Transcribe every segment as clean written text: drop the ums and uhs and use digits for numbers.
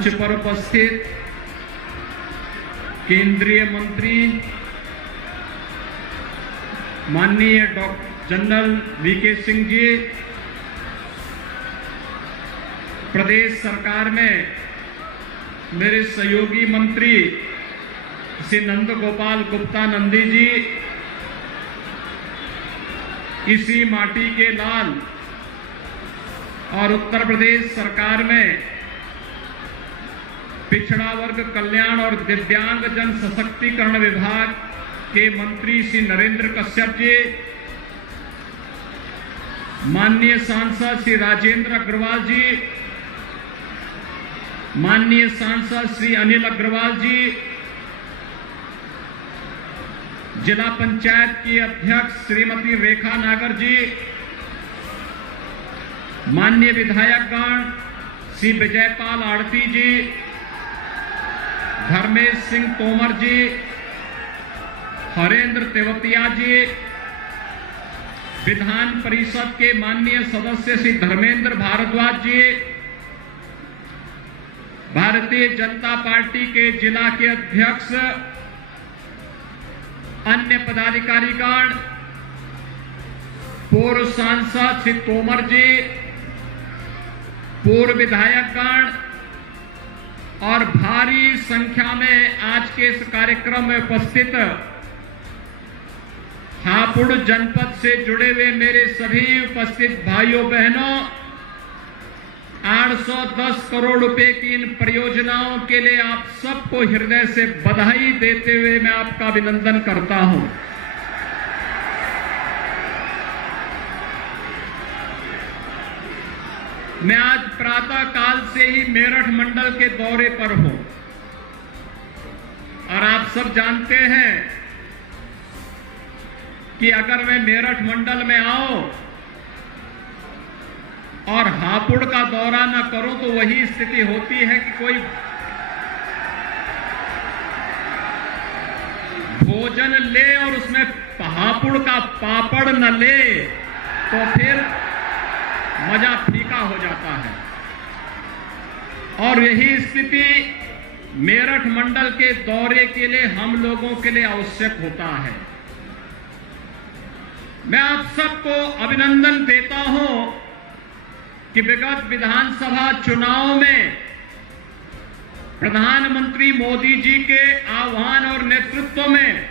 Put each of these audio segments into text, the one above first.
मंच पर उपस्थित केंद्रीय मंत्री माननीय जनरल वीके सिंह जी, प्रदेश सरकार में मेरे सहयोगी मंत्री श्री नंद गोपाल गुप्ता नंदी जी, इसी माटी के लाल और उत्तर प्रदेश सरकार में पिछड़ा वर्ग कल्याण और दिव्यांग जन सशक्तिकरण विभाग के मंत्री श्री नरेंद्र कश्यप जी, माननीय सांसद श्री राजेंद्र अग्रवाल जी, माननीय सांसद श्री अनिल अग्रवाल जी, जिला पंचायत की अध्यक्ष श्रीमती रेखा नागर जी, माननीय विधायकगण श्री विजयपाल आड़ती जी, धर्मेश सिंह तोमर जी, हरेंद्र तेवतिया जी, विधान परिषद के माननीय सदस्य श्री धर्मेंद्र भारद्वाज जी, भारतीय जनता पार्टी के जिला के अध्यक्ष, अन्य पदाधिकारीगण, पूर्व सांसद श्री तोमर जी, पूर्व विधायकगण और भारी संख्या में आज के इस कार्यक्रम में उपस्थित हापुड़ जनपद से जुड़े हुए मेरे सभी उपस्थित भाइयों बहनों, 810 करोड़ रुपए की इन परियोजनाओं के लिए आप सबको हृदय से बधाई देते हुए मैं आपका अभिनंदन करता हूं। मैं आज प्रातः काल से ही मेरठ मंडल के दौरे पर हूं और आप सब जानते हैं कि अगर मैं मेरठ मंडल में आऊं और हापुड़ का दौरा न करूं तो वही स्थिति होती है कि कोई भोजन ले और उसमें हापुड़ का पापड़ न ले तो फिर मजा फीका हो जाता है। और यही स्थिति मेरठ मंडल के दौरे के लिए हम लोगों के लिए आवश्यक होता है। मैं आप सबको अभिनंदन देता हूं कि विगत विधानसभा चुनाव में प्रधानमंत्री मोदी जी के आह्वान और नेतृत्व में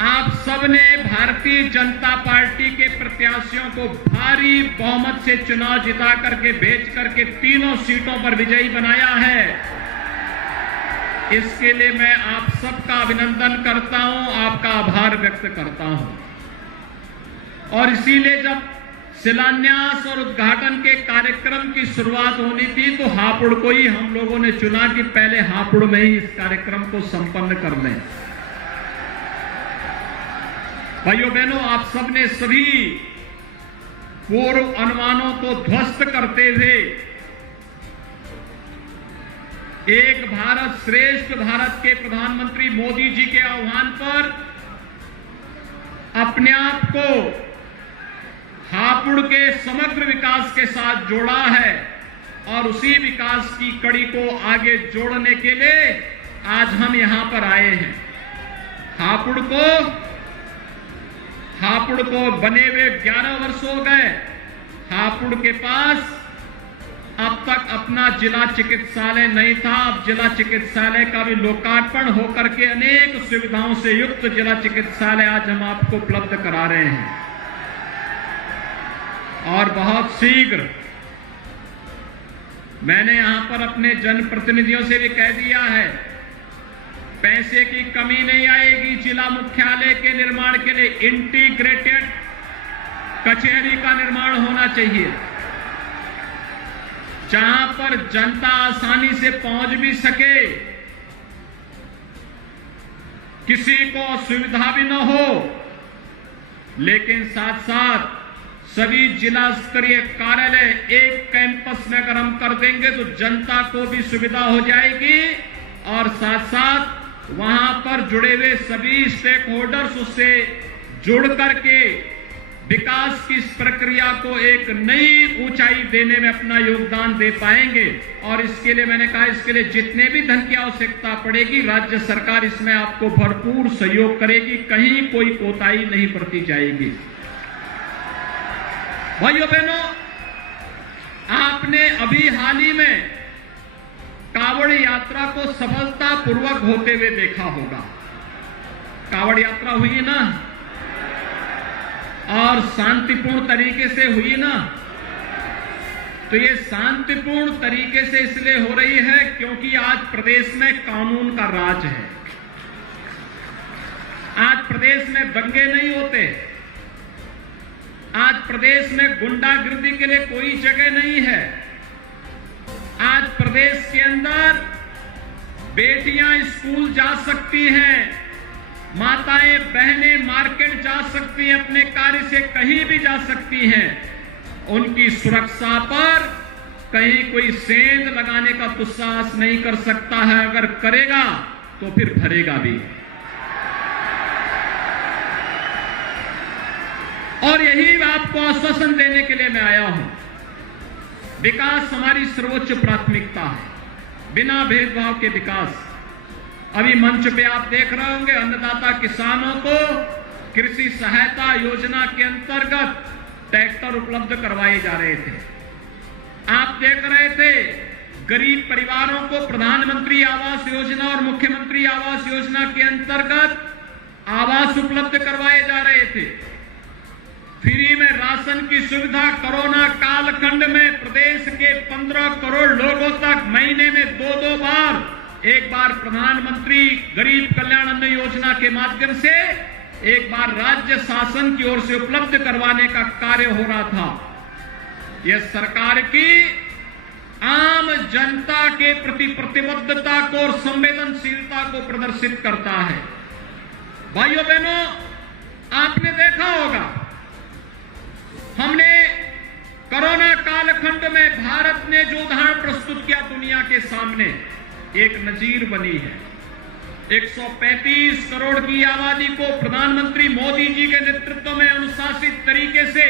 आप सबने भारतीय जनता पार्टी के प्रत्याशियों को भारी बहुमत से चुनाव जिता करके भेज करके तीनों सीटों पर विजयी बनाया है। इसके लिए मैं आप सबका अभिनंदन करता हूं, आपका आभार व्यक्त करता हूं। और इसीलिए जब शिलान्यास और उद्घाटन के कार्यक्रम की शुरुआत होनी थी तो हापुड़ को ही हम लोगों ने चुना कि पहले हापुड़ में ही इस कार्यक्रम को संपन्न कर लें। भाइयों बहनों, आप सबने सभी पूर्व अनुमानों को ध्वस्त करते हुए एक भारत श्रेष्ठ भारत के प्रधानमंत्री मोदी जी के आह्वान पर अपने आप को हापुड़ के समग्र विकास के साथ जोड़ा है और उसी विकास की कड़ी को आगे जोड़ने के लिए आज हम यहां पर आए हैं। हापुड़ को बने हुए 11 वर्ष हो गए। हापुड़ के पास अब तक अपना जिला चिकित्सालय नहीं था। अब जिला चिकित्सालय का भी लोकार्पण होकर के अनेक सुविधाओं से युक्त जिला चिकित्सालय आज हम आपको उपलब्ध करा रहे हैं। और बहुत शीघ्र मैंने यहां पर अपने जनप्रतिनिधियों से भी कह दिया है, पैसे की कमी नहीं आएगी। जिला मुख्यालय के निर्माण के लिए इंटीग्रेटेड कचहरी का निर्माण होना चाहिए, जहां पर जनता आसानी से पहुंच भी सके, किसी को असुविधा भी न हो, लेकिन साथ साथ सभी जिला स्तरीय कार्यालय एक कैंपस में अगर हम कर देंगे तो जनता को भी सुविधा हो जाएगी और साथ साथ वहां पर जुड़े हुए सभी स्टेक होल्डर्स उससे जुड़ करके विकास की इस प्रक्रिया को एक नई ऊंचाई देने में अपना योगदान दे पाएंगे। और इसके लिए मैंने कहा, इसके लिए जितने भी धन की आवश्यकता पड़ेगी, राज्य सरकार इसमें आपको भरपूर सहयोग करेगी, कहीं कोई कोताही नहीं बरती जाएगी। भाइयों बहनों, आपने अभी हाल ही में कांवड़ यात्रा को सफलतापूर्वक होते हुए देखा होगा। कांवड़ यात्रा हुई ना, और शांतिपूर्ण तरीके से हुई ना। तो ये शांतिपूर्ण तरीके से इसलिए हो रही है क्योंकि आज प्रदेश में कानून का राज है। आज प्रदेश में दंगे नहीं होते। आज प्रदेश में गुंडागिर्दी के लिए कोई जगह नहीं है। आज प्रदेश के अंदर बेटियां स्कूल जा सकती हैं, माताएं बहनें मार्केट जा सकती हैं, अपने कार्य से कहीं भी जा सकती हैं। उनकी सुरक्षा पर कहीं कोई सेंध लगाने का दुस्साहस नहीं कर सकता है। अगर करेगा तो फिर भरेगा भी। और यही आपको आश्वासन देने के लिए मैं आया हूं। विकास हमारी सर्वोच्च प्राथमिकता है, बिना भेदभाव के विकास। अभी मंच पे आप देख रहे होंगे, अन्नदाता किसानों को कृषि सहायता योजना के अंतर्गत ट्रैक्टर उपलब्ध करवाए जा रहे थे। आप देख रहे थे गरीब परिवारों को प्रधानमंत्री आवास योजना और मुख्यमंत्री आवास योजना के अंतर्गत आवास उपलब्ध करवाए जा रहे थे। फ्री में राशन की सुविधा कोरोना कालखंड में प्रदेश के 15 करोड़ लोगों तक महीने में 2-2 बार, एक बार प्रधानमंत्री गरीब कल्याण अन्न योजना के माध्यम से, एक बार राज्य शासन की ओर से उपलब्ध करवाने का कार्य हो रहा था। यह सरकार की आम जनता के प्रति प्रतिबद्धता को और संवेदनशीलता को प्रदर्शित करता है। भाइयों बहनों, आपने देखा होगा, हमने कोरोना कालखंड में भारत ने जो उदाहरण प्रस्तुत किया दुनिया के सामने, एक नजीर बनी है। 135 करोड़ की आबादी को प्रधानमंत्री मोदी जी के नेतृत्व में अनुशासित तरीके से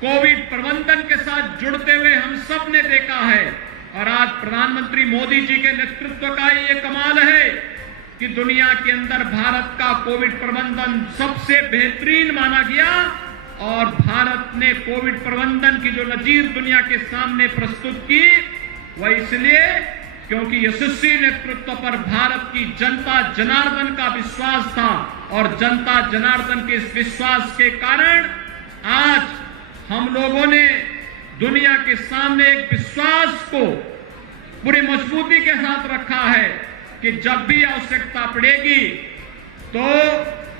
कोविड प्रबंधन के साथ जुड़ते हुए हम सब ने देखा है। और आज प्रधानमंत्री मोदी जी के नेतृत्व का ये कमाल है कि दुनिया के अंदर भारत का कोविड प्रबंधन सबसे बेहतरीन माना गया। और भारत ने कोविड प्रबंधन की जो नजीर दुनिया के सामने प्रस्तुत की, वह इसलिए क्योंकि यशस्वी नेतृत्व पर भारत की जनता जनार्दन का विश्वास था। और जनता जनार्दन के इस विश्वास के कारण आज हम लोगों ने दुनिया के सामने एक विश्वास को पूरी मजबूती के साथ रखा है कि जब भी आवश्यकता पड़ेगी तो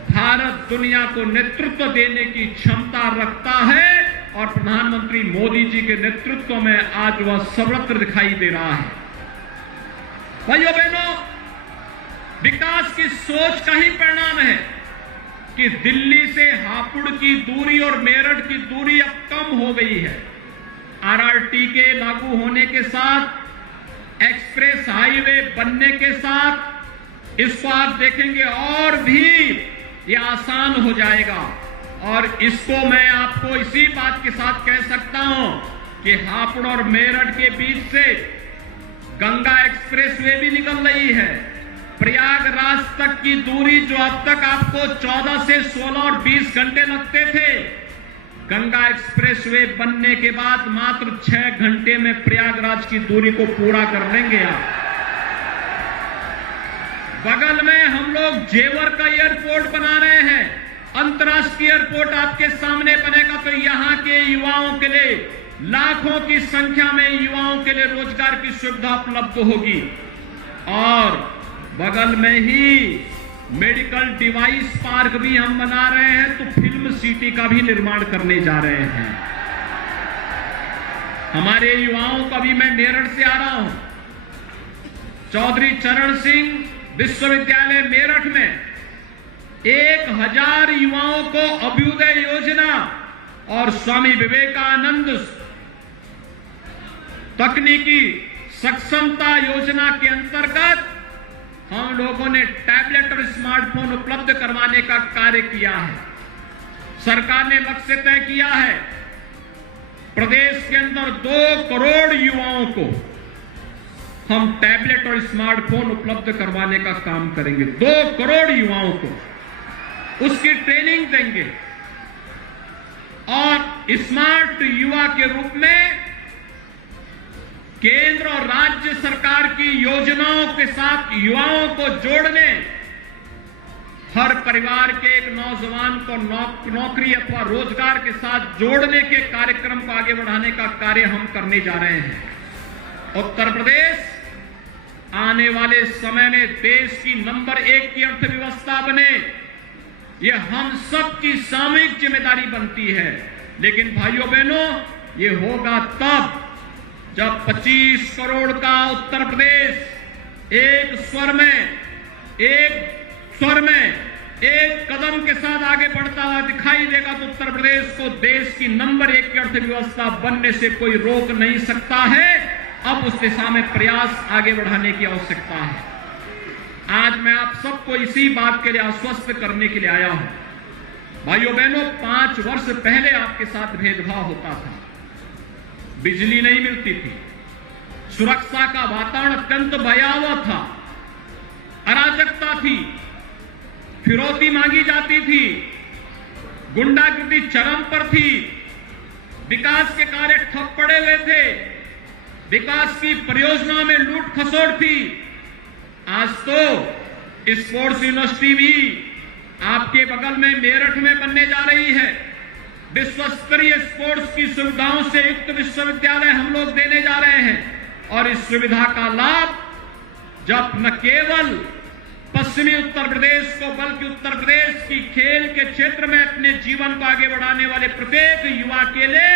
भारत दुनिया को नेतृत्व देने की क्षमता रखता है। और प्रधानमंत्री मोदी जी के नेतृत्व में आज वह सर्वत्र दिखाई दे रहा है। भाइयों बहनों, विकास की सोच का ही परिणाम है कि दिल्ली से हापुड़ की दूरी और मेरठ की दूरी अब कम हो गई है। आरआरटी के लागू होने के साथ, एक्सप्रेस हाईवे बनने के साथ इसको आप देखेंगे और भी ये आसान हो जाएगा। और इसको मैं आपको इसी बात के साथ कह सकता हूं कि हापुड़ और मेरठ के बीच से गंगा एक्सप्रेसवे भी निकल रही है। प्रयागराज तक की दूरी जो अब तक आपको 14 से 16 और 20 घंटे लगते थे, गंगा एक्सप्रेसवे बनने के बाद मात्र 6 घंटे में प्रयागराज की दूरी को पूरा कर लेंगे आप। बगल में हम लोग जेवर का एयरपोर्ट बना रहे हैं, अंतर्राष्ट्रीय एयरपोर्ट आपके सामने बनेगा। तो यहां के युवाओं के लिए, लाखों की संख्या में युवाओं के लिए रोजगार की सुविधा उपलब्ध होगी। और बगल में ही मेडिकल डिवाइस पार्क भी हम बना रहे हैं, तो फिल्म सिटी का भी निर्माण करने जा रहे हैं। हमारे युवाओं का भी, मैं मेरठ से आ रहा हूं, चौधरी चरण सिंह विश्वविद्यालय मेरठ में 1000 युवाओं को अभ्युदय योजना और स्वामी विवेकानंद तकनीकी सक्षमता योजना के अंतर्गत हम लोगों ने टैबलेट और स्मार्टफोन उपलब्ध करवाने का कार्य किया है। सरकार ने लक्ष्य तय किया है, प्रदेश के अंदर 2 करोड़ युवाओं को हम टैबलेट और स्मार्टफोन उपलब्ध करवाने का काम करेंगे। 2 करोड़ युवाओं को उसकी ट्रेनिंग देंगे और स्मार्ट युवा के रूप में केंद्र और राज्य सरकार की योजनाओं के साथ युवाओं को जोड़ने, हर परिवार के एक नौजवान को नौकरी अथवा रोजगार के साथ जोड़ने के कार्यक्रम को आगे बढ़ाने का कार्य हम करने जा रहे हैं। उत्तर प्रदेश आने वाले समय में देश की नंबर 1 की अर्थव्यवस्था बने, ये हम सब की सामूहिक जिम्मेदारी बनती है। लेकिन भाइयों बहनों, ये होगा तब जब 25 करोड़ का उत्तर प्रदेश एक स्वर में एक कदम के साथ आगे बढ़ता हुआ दिखाई देगा, तो उत्तर प्रदेश को देश की नंबर 1 की अर्थव्यवस्था बनने से कोई रोक नहीं सकता है। अब उस दिशा में प्रयास आगे बढ़ाने की आवश्यकता है। आज मैं आप सबको इसी बात के लिए आश्वस्त करने के लिए आया हूं। भाइयों बहनों, 5 वर्ष पहले आपके साथ भेदभाव होता था, बिजली नहीं मिलती थी, सुरक्षा का वातावरण अत्यंत भयावह था, अराजकता थी, फिरौती मांगी जाती थी, गुंडागर्दी चरम पर थी, विकास के कार्य ठप पड़े हुए थे, विकास की परियोजनाओं में लूट खसोट थी। आज तो स्पोर्ट्स यूनिवर्सिटी भी आपके बगल में मेरठ में बनने जा रही है। विश्व स्तरीय स्पोर्ट्स की सुविधाओं से युक्त विश्वविद्यालय हम लोग देने जा रहे हैं और इस सुविधा का लाभ जब न केवल पश्चिमी उत्तर प्रदेश को बल्कि उत्तर प्रदेश की खेल के क्षेत्र में अपने जीवन को आगे बढ़ाने वाले प्रत्येक युवा के लिए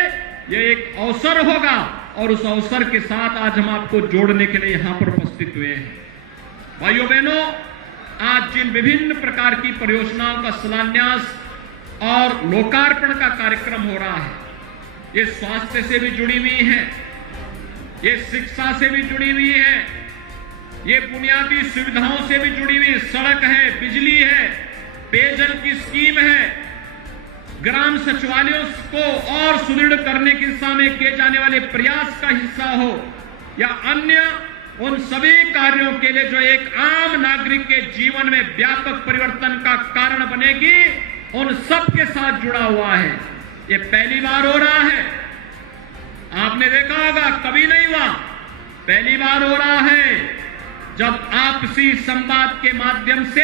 यह एक अवसर होगा और उस अवसर के साथ आज हम आपको जोड़ने के लिए यहां पर उपस्थित हुए हैं। भाइयों बहनों, आज जिन विभिन्न प्रकार की परियोजनाओं का शिलान्यास और लोकार्पण का कार्यक्रम हो रहा है, ये स्वास्थ्य से भी जुड़ी हुई है, ये शिक्षा से भी जुड़ी हुई है, ये बुनियादी सुविधाओं से भी जुड़ी हुई, सड़क है, बिजली है, पेयजल की स्कीम है, ग्राम सचिवालयों को और सुदृढ़ करने की दिशा में किए जाने वाले प्रयास का हिस्सा हो या अन्य उन सभी कार्यों के लिए जो एक आम नागरिक के जीवन में व्यापक परिवर्तन का कारण बनेगी, उन सब के साथ जुड़ा हुआ है। ये पहली बार हो रहा है, आपने देखा होगा कभी नहीं हुआ, पहली बार हो रहा है जब आपसी संवाद के माध्यम से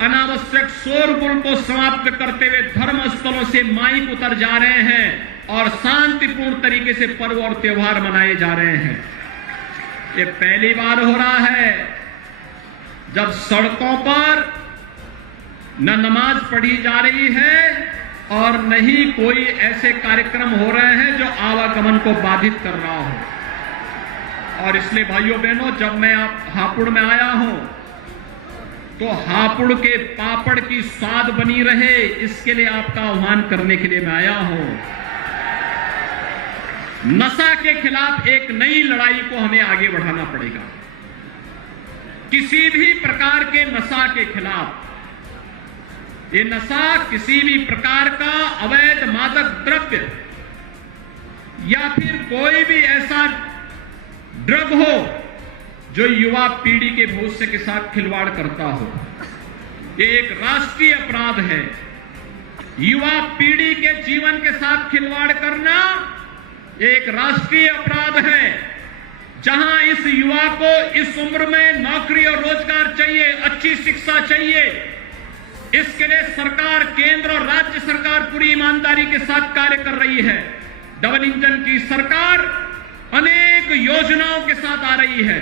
अनावश्यक शोरगुल को समाप्त करते हुए धर्म स्थलों से माइक उतर जा रहे हैं और शांतिपूर्ण तरीके से पर्व और त्योहार मनाए जा रहे हैं। ये पहली बार हो रहा है जब सड़कों पर न नमाज पढ़ी जा रही है और न ही कोई ऐसे कार्यक्रम हो रहे हैं जो आवागमन को बाधित कर रहा हो। और इसलिए भाइयों बहनों, जब मैं हापुड़ में आया हूं तो हापुड़ के पापड़ की स्वाद बनी रहे, इसके लिए आपका आह्वान करने के लिए मैं आया हूं। नशा के खिलाफ एक नई लड़ाई को हमें आगे बढ़ाना पड़ेगा। किसी भी प्रकार के नशा के खिलाफ, ये नशा किसी भी प्रकार का अवैध मादक द्रव्य या फिर कोई भी ऐसा ड्रग हो जो युवा पीढ़ी के भविष्य के साथ खिलवाड़ करता हो, ये एक राष्ट्रीय अपराध है। युवा पीढ़ी के जीवन के साथ खिलवाड़ करना एक राष्ट्रीय अपराध है। जहां इस युवा को इस उम्र में नौकरी और रोजगार चाहिए, अच्छी शिक्षा चाहिए, इसके लिए सरकार, केंद्र और राज्य सरकार पूरी ईमानदारी के साथ कार्य कर रही है। डबल इंजन की सरकार अनेक योजनाओं के साथ आ रही है।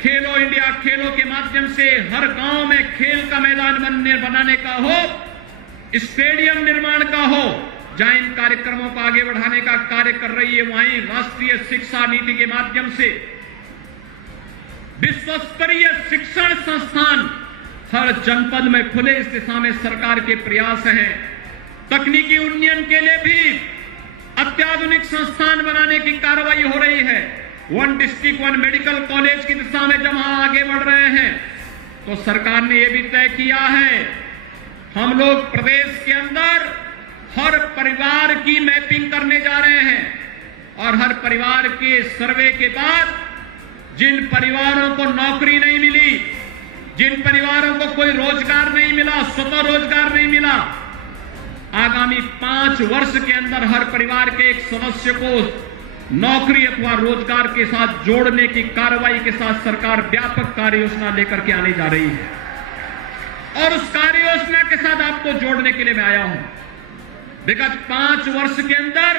खेलो इंडिया खेलों के माध्यम से हर गांव में खेल का मैदान बनाने का हो, स्टेडियम निर्माण का हो, जहां इन कार्यक्रमों को आगे बढ़ाने का कार्य कर रही है, वहीं राष्ट्रीय शिक्षा नीति के माध्यम से विश्व स्तरीय शिक्षण संस्थान हर जनपद में खुले, इस दिशा में सरकार के प्रयास हैं। तकनीकी उन्नयन के लिए भी अत्याधुनिक संस्थान बनाने की कार्रवाई हो रही है। 1 डिस्ट्रिक्ट 1 मेडिकल कॉलेज की दिशा में जब हम आगे बढ़ रहे हैं तो सरकार ने यह भी तय किया है, हम लोग प्रदेश के अंदर हर परिवार की मैपिंग करने जा रहे हैं और हर परिवार के सर्वे के बाद जिन परिवारों को नौकरी नहीं मिली, जिन परिवारों को कोई रोजगार नहीं मिला, स्वतः रोजगार नहीं मिला, आगामी 5 वर्ष के अंदर हर परिवार के एक सदस्य को नौकरी अथवा रोजगार के साथ जोड़ने की कार्रवाई के साथ सरकार व्यापक कार्य योजना लेकर के आने जा रही है। और उस कार्य योजना के साथ आपको जोड़ने के लिए मैं आया हूं। विगत 5 वर्ष के अंदर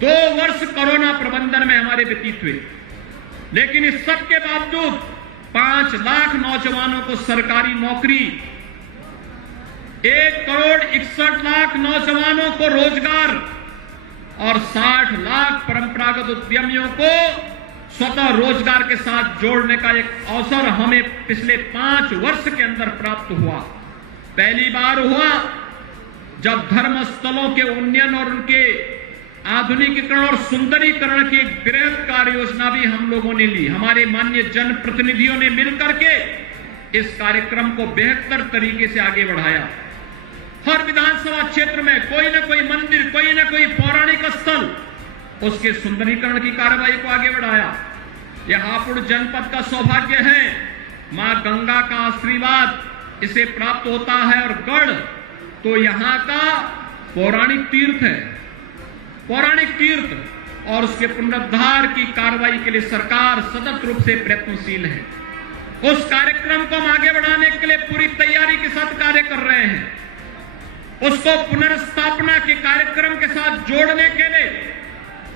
2 वर्ष कोरोना प्रबंधन में हमारे व्यतीत हुए, लेकिन इस सब के बावजूद 5 लाख नौजवानों को सरकारी नौकरी, 1,61,00,000 नौजवानों को रोजगार और 60 लाख परंपरागत उद्यमियों को स्वतः रोजगार के साथ जोड़ने का एक अवसर हमें पिछले 5 वर्ष के अंदर प्राप्त हुआ। पहली बार हुआ जब धर्मस्थलों के उन्नयन और उनके आधुनिकीकरण और सुंदरीकरण की एक बृहद कार्य योजना भी हम लोगों ने ली। हमारे माननीय जनप्रतिनिधियों ने मिलकर के इस कार्यक्रम को बेहतर तरीके से आगे बढ़ाया। हर विधानसभा क्षेत्र में कोई न कोई मंदिर, कोई न कोई पौराणिक स्थल, उसके सुंदरीकरण की कार्रवाई को आगे बढ़ाया। यह हापुड़ जनपद का सौभाग्य है, मां गंगा का आशीर्वाद इसे प्राप्त होता है और गढ़ तो यहां का पौराणिक तीर्थ है, पौराणिक तीर्थ, और उसके पुनरुद्धार की कार्रवाई के लिए सरकार सतत रूप से प्रयत्नशील है। उस कार्यक्रम को हम आगे बढ़ाने के लिए पूरी तैयारी के साथ कार्य कर रहे हैं। उसको पुनर्स्थापना के कार्यक्रम के साथ जोड़ने के लिए,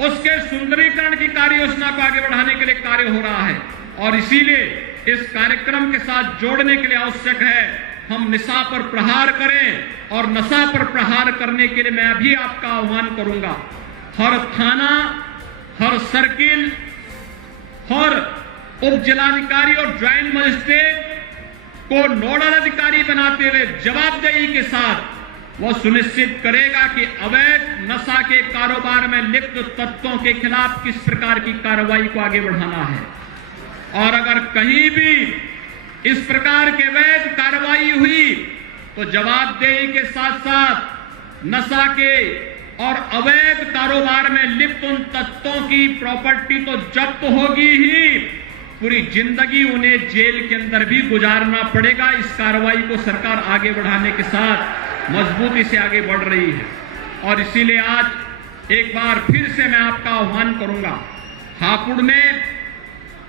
उसके सुंदरीकरण की कार्य योजना को आगे बढ़ाने के लिए कार्य हो रहा है। और इसीलिए इस कार्यक्रम के साथ जोड़ने के लिए आवश्यक है हम निशा पर प्रहार करें, और नशा पर प्रहार करने के लिए मैं अभी आपका आह्वान करूंगा। हर थाना, हर सर्किल, हर उप जिलाधिकारी और ज्वाइंट मजिस्ट्रेट को नोडल अधिकारी बनाते हुए जवाबदेही के साथ वह सुनिश्चित करेगा कि अवैध नशा के कारोबार में लिप्त तत्वों के खिलाफ किस प्रकार की कार्रवाई को आगे बढ़ाना है। और अगर कहीं भी इस प्रकार के वैध कार्रवाई हुई तो जवाबदेही के साथ साथ नशा के और अवैध कारोबार में लिप्त उन तत्वों की प्रॉपर्टी तो जब्त होगी ही, पूरी जिंदगी उन्हें जेल के अंदर भी गुजारना पड़ेगा। इस कार्रवाई को सरकार आगे बढ़ाने के साथ मजबूती से आगे बढ़ रही है। और इसीलिए आज एक बार फिर से मैं आपका आह्वान करूंगा। हापुड़ में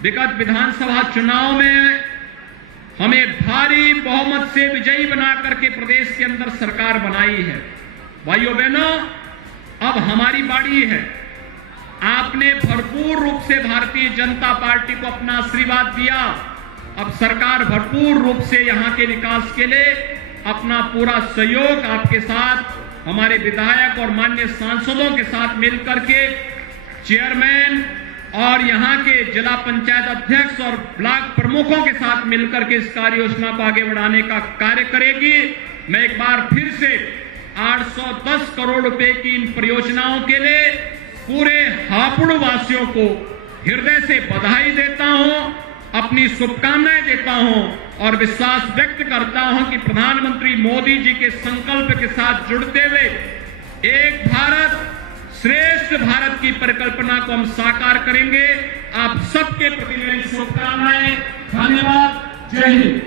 विगत विधानसभा चुनाव में हमें भारी बहुमत से विजयी बनाकर के प्रदेश के अंदर सरकार बनाई है। भाइयों बहनों, अब हमारी बारी है। आपने भरपूर रूप से भारतीय जनता पार्टी को अपना आशीर्वाद दिया। अब सरकार भरपूर रूप से यहां के विकास के लिए अपना पूरा सहयोग आपके साथ, हमारे विधायक और माननीय सांसदों के साथ मिलकर के, चेयरमैन और यहां के जिला पंचायत अध्यक्ष और ब्लॉक प्रमुखों के साथ मिलकर के इस कार्य योजना को आगे बढ़ाने का कार्य करेगी। मैं एक बार फिर से 810 करोड़ रुपए की इन परियोजनाओं के लिए पूरे हापुड़ वासियों को हृदय से बधाई देता हूं, अपनी शुभकामनाएं देता हूं और विश्वास व्यक्त करता हूं कि प्रधानमंत्री मोदी जी के संकल्प के साथ जुड़ते हुए एक भारत श्रेष्ठ भारत की परिकल्पना को हम साकार करेंगे। आप सबके प्रति मेरी शुभकामनाएं। धन्यवाद। जय हिंद।